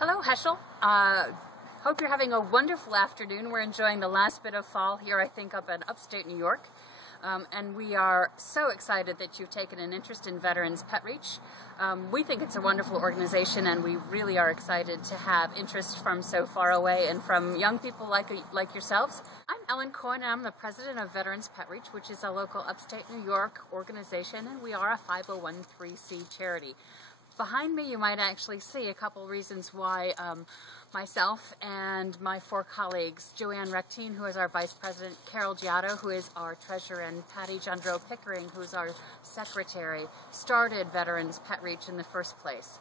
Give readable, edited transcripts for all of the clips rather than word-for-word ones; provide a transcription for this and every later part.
Hello, Heschel. Hope you're having a wonderful afternoon. We're enjoying the last bit of fall here, I think, up in upstate New York. And we are so excited that you've taken an interest in Veterans PetReach. We think it's a wonderful organization, and we really are excited to have interest from so far away and from young people like yourselves. I'm Ellen Cohen, and I'm the president of Veterans PetReach, which is a local upstate New York organization, and we are a 501(c) charity. Behind me, you might actually see a couple reasons why myself and my four colleagues, Joanne Rectine, who is our vice president, Carol Giotto, who is our treasurer, and Patty Jundrow Pickering, who's our secretary, started Veterans PetReach in the first place.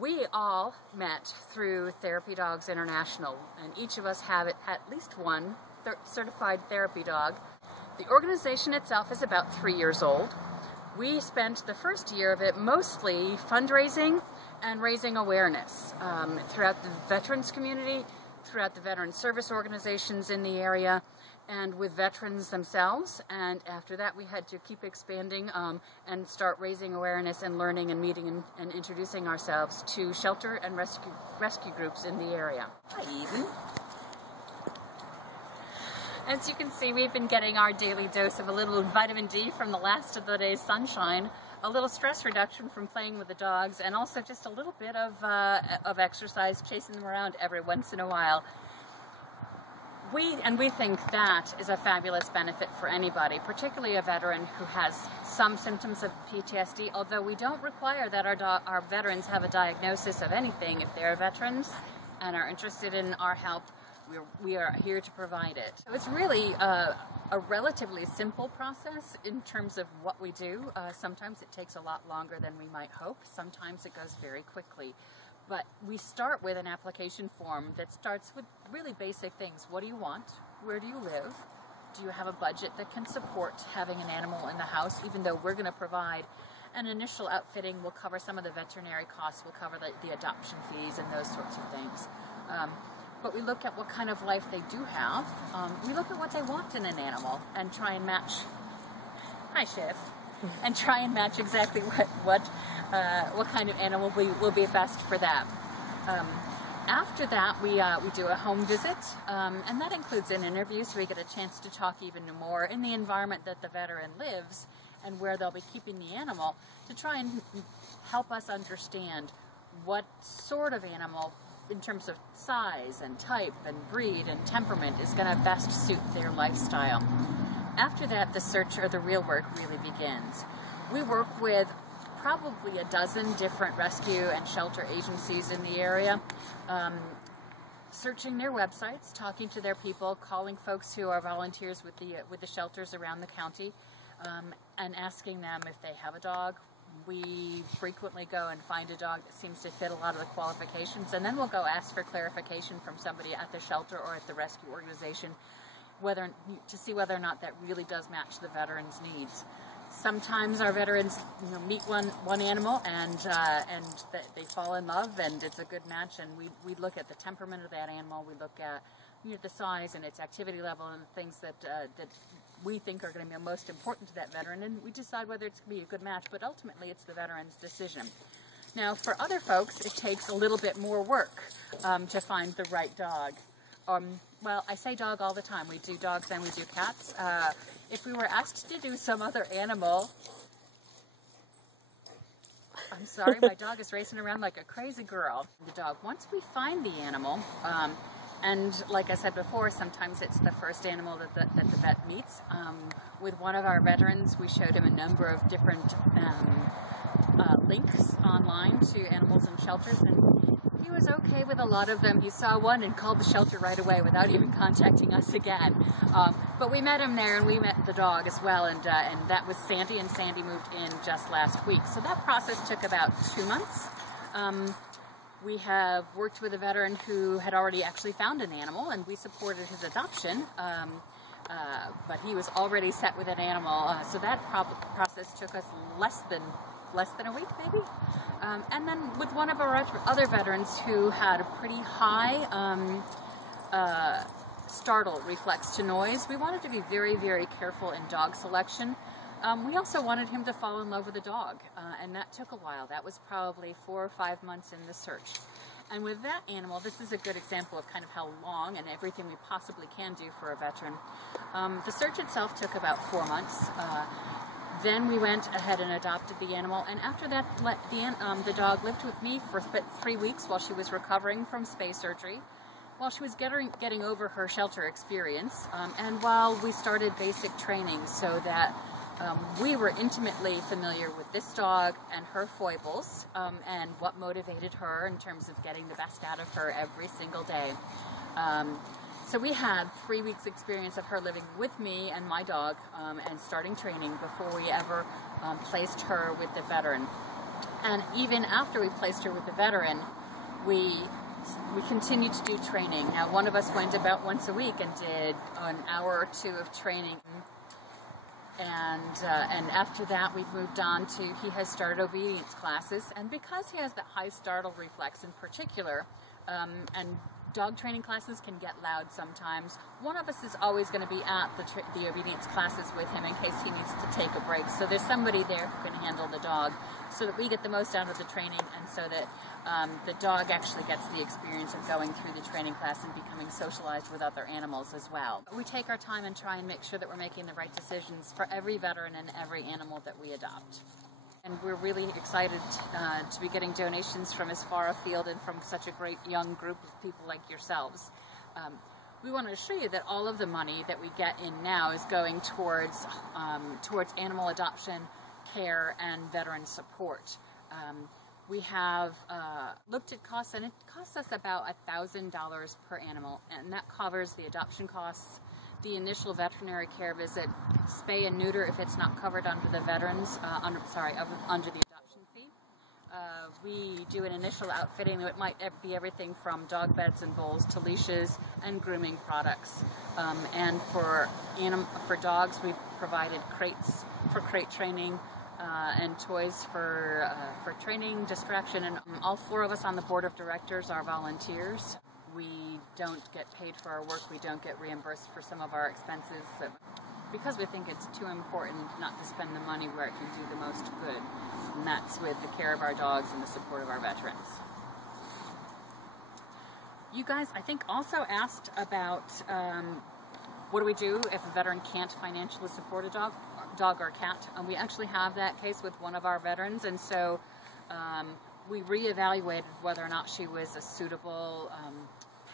We all met through Therapy Dogs International, and each of us have at least one certified therapy dog. The organization itself is about 3 years old. We spent the first year of it mostly fundraising and raising awareness throughout the veterans community, throughout the veteran service organizations in the area, and with veterans themselves. And after that, we had to keep expanding and start raising awareness and learning and meeting and introducing ourselves to shelter and rescue groups in the area. Hi, Eden. As you can see, we've been getting our daily dose of a little vitamin D from the last of the day's sunshine, a little stress reduction from playing with the dogs, and also just a little bit of exercise, chasing them around every once in a while. We think that is a fabulous benefit for anybody, particularly a veteran who has some symptoms of PTSD, although we don't require that our veterans have a diagnosis of anything if they're veterans and are interested in our help. We are here to provide it. So it's really a relatively simple process in terms of what we do. Sometimes it takes a lot longer than we might hope. Sometimes it goes very quickly. But we start with an application form that starts with really basic things. What do you want? Where do you live? Do you have a budget that can support having an animal in the house, even though we're going to provide an initial outfitting? We'll cover some of the veterinary costs. We'll cover the adoption fees and those sorts of things. But we look at what kind of life they do have. We look at what they want in an animal and try and match. Hi, Chef. And try and match exactly what kind of animal will be best for them. After that, we do a home visit, and that includes an interview, so we get a chance to talk even more in the environment that the veteran lives and where they'll be keeping the animal, to try and help us understand what sort of animal, in terms of size and type and breed and temperament, is going to best suit their lifestyle. After that, the search, or the real work, really begins. We work with probably a dozen different rescue and shelter agencies in the area, searching their websites, talking to their people, calling folks who are volunteers with the shelters around the county, and asking them if they have a dog. We frequently go and find a dog that seems to fit a lot of the qualifications, and then we'll go ask for clarification from somebody at the shelter or at the rescue organization to see whether or not that really does match the veteran's needs. Sometimes our veterans meet one animal and they fall in love, and it's a good match, and we look at the temperament of that animal. We look at the size and its activity level and the things that we think are going to be most important to that veteran, and we decide whether it's going to be a good match, but ultimately it's the veteran's decision. Now, for other folks, it takes a little bit more work to find the right dog. Well, I say dog all the time. We do dogs and we do cats. If we were asked to do some other animal, I'm sorry, my dog is racing around like a crazy girl. The dog, once we find the animal, and like I said before, sometimes it's the first animal that the vet meets. With one of our veterans, we showed him a number of different links online to animals in shelters, and he was okay with a lot of them. He saw one and called the shelter right away without even contacting us again. But we met him there, and we met the dog as well, and that was Sandy, and Sandy moved in just last week. So that process took about 2 months. We have worked with a veteran who had already actually found an animal, and we supported his adoption, but he was already set with an animal, so that process took us less than a week, maybe. And then with one of our other veterans who had a pretty high startle reflex to noise, we wanted to be very, very careful in dog selection. We also wanted him to fall in love with the dog, and that took a while. That was probably 4 or 5 months in the search. And with that animal, this is a good example of kind of how long and everything we possibly can do for a veteran. The search itself took about 4 months. Then we went ahead and adopted the animal, and after that, the dog lived with me for 3 weeks while she was recovering from spay surgery, while she was getting over her shelter experience, and while we started basic training so that we were intimately familiar with this dog and her foibles, and what motivated her in terms of getting the best out of her every single day. So we had 3 weeks experience of her living with me and my dog, and starting training before we ever placed her with the veteran. And even after we placed her with the veteran, we continued to do training. Now, one of us went about once a week and did an hour or 2 of training. And after that, we've moved on to, he has started obedience classes. And because he has the high startle reflex in particular, and dog training classes can get loud sometimes, one of us is always going to be at the obedience classes with him in case he needs to take a break. So there's somebody there who can handle the dog so that we get the most out of the training, and so that the dog actually gets the experience of going through the training class and becoming socialized with other animals as well. We take our time and try and make sure that we're making the right decisions for every veteran and every animal that we adopt. And we're really excited to be getting donations from as far afield and from such a great young group of people like yourselves. We want to assure you that all of the money that we get in now is going towards animal adoption, care, and veteran support. We have looked at costs, and it costs us about $1,000 per animal, and that covers the adoption costs, the initial veterinary care visit, spay and neuter if it's not covered under the veterans, under the adoption fee. We do an initial outfitting that might be everything from dog beds and bowls to leashes and grooming products. And for dogs, we've provided crates for crate training, and toys for training, distraction, and all 4 of us on the board of directors are volunteers. We don't get paid for our work, we don't get reimbursed for some of our expenses, because we think it's too important not to spend the money where it can do the most good, and that's with the care of our dogs and the support of our veterans. You guys, I think, also asked about what do we do if a veteran can't financially support a dog or cat. We actually have that case with one of our veterans, and so we reevaluated whether or not she was a suitable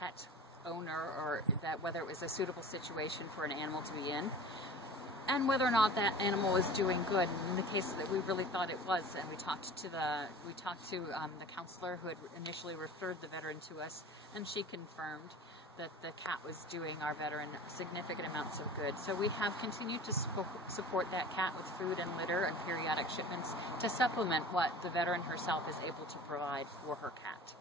pet owner, or whether it was a suitable situation for an animal to be in, and whether or not that animal was doing good. And in the case that we really thought it was, and we talked to the counselor who had initially referred the veteran to us, and she confirmed that the cat was doing our veteran significant amounts of good. So we have continued to support that cat with food and litter and periodic shipments to supplement what the veteran herself is able to provide for her cat.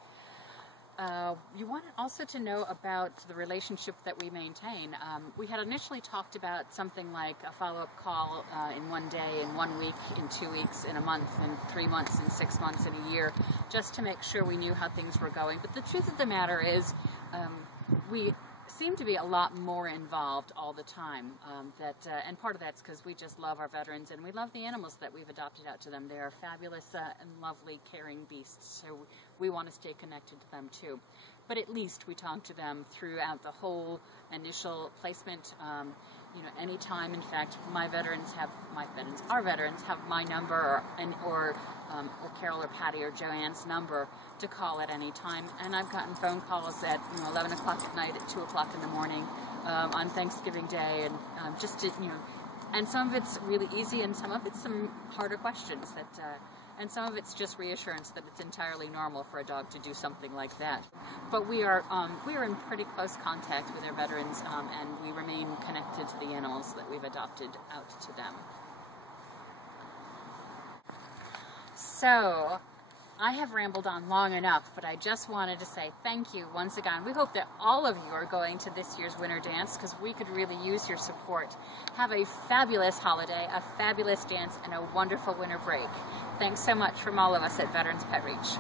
You wanted also to know about the relationship that we maintain. We had initially talked about something like a follow-up call in 1 day, in 1 week, in 2 weeks, in a month, in 3 months, in 6 months, in a year, just to make sure we knew how things were going. But the truth of the matter is, we seem to be a lot more involved all the time, and part of that's because we just love our veterans and we love the animals that we've adopted out to them. They are fabulous and lovely, caring beasts, so we want to stay connected to them too. But at least we talk to them throughout the whole initial placement. Anytime. In fact, our veterans have my number, or Carol or Patty or Joanne's number to call at any time. And I've gotten phone calls at 11 o'clock at night, at 2 o'clock in the morning, on Thanksgiving Day, and and some of it's really easy, and some of it's some harder questions and some of it's just reassurance that it's entirely normal for a dog to do something like that. But we are in pretty close contact with our veterans, and we remain connected to the animals that we've adopted out to them. So, I have rambled on long enough, but I just wanted to say thank you once again. We hope that all of you are going to this year's Winter Dance, because we could really use your support. Have a fabulous holiday, a fabulous dance, and a wonderful winter break. Thanks so much from all of us at Veterans Pet Reach.